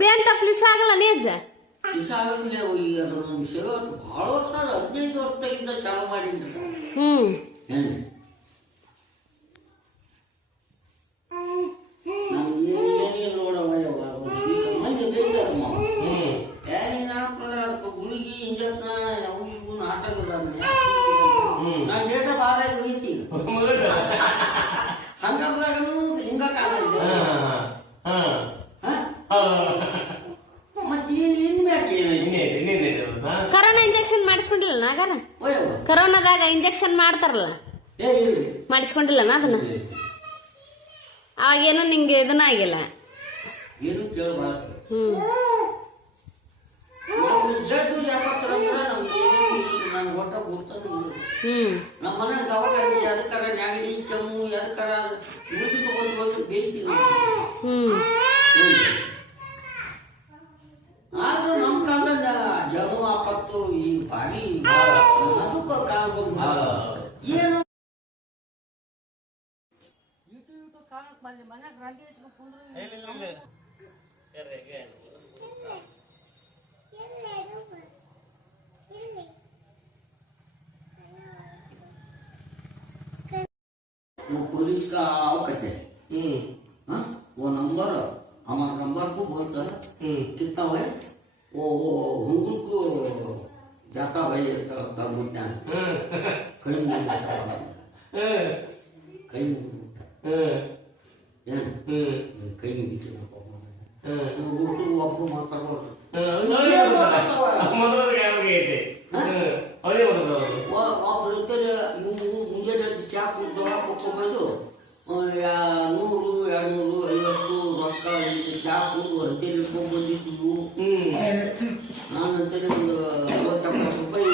ಬೇನ್ ತಪ್ಲಿಸ ಆಗಲ್ಲ ನೇಜ ಆಗಲೇ ಈಗ ವಿಷಯ ಬಹಳ ವರ್ಷ 15 ವರ್ಷದಾಗಿಂದ ಚಾಲು ಮಾಡಿದ್ರಿ. ಏನು ನಮ್ಗೆ ಏನೇನು ನೋಡವ ಮಂದಿ ಬೇಜಾರು ಗುಳಿಗೆ ಇಂಜೆಕ್ಷನ್ ಅವು ಇವು ನಾಟಕ ನಾನು ಡೇಟ ಬಾರ ಹೋಗಿತ್ತಿ ಹಂಗಾಗ್ರಾಗನು ಹಿಂಗ ಕಾಲ ಕರೋನಾ ಇಂಜೆಕ್ಷನ್ ಮಾಡಿಸ್ಕೊಂಡಿಲ್ಲ ನಾಗಾರ ಕರೋನಾದಾಗ ಇಂಜೆಕ್ಷನ್ ಮಾಡ್ತಾರಲ್ಲ ಮಾಡಿಸ್ಕೊಂಡಿಲ್ಲ ಅದನ್ನ ಆಗೇನೋ ನಿಂಗೆ ಇದನ್ನ ಆಗಿಲ್ಲ. ಏನು ಕೇಳಬಾರ್ದು. ಜಡ್ಡು ವ್ಯಾಪಾರ ನಮ್ಗೆ ನನ್ ಒಟ್ಟ ಗೊತ್ತದು. ನಮ್ಮ ಮನೆ ದವಾಖಾನೆ ಅದಕ್ಕಾರ ನೆಗಡಿ ಕೆಮ್ಮು ಅದಕ್ಕಾರ ಉಳಿದು ತಗೊಂಡು ಹೋಗಿ ಬೇಯ್ತೀವಿ. ಆದ್ರೂ ನಮ್ಮ ಕಾಲದ ಜನ ಆಪತ್ತು ಈ ಭಾರಿ ಅದಕ್ಕ ಕಾಣ್ಬೋದು. ಏನು ಕಾರಣಕ್ಕೆ ಬಂದೆ ಮನ್ಯಾಗ ರಾಗಿ ಹಚ್ಕೊಂಡು पुलिस का आओ कहते हैं वो नंबर हमारा नंबर को बोलता है कितना है वो हुंगू को जाता है तब बोलता है कहीं नहीं जाता कहीं कहीं नहीं आपको ಮುಂಜಾನೆ ಚಾ ಕುಡ್ದು ಹಾಕೋಬೇಕು 100-200-50 ರೊಕ್ಕ ಚಾ ಕುಡ್ದು ಅಂತೇಳಿ ಬಂದಿದ್ದು ನಾನು ಅಂತೇಳಿ ಒಂದು 50-70 ರೂಪಾಯಿ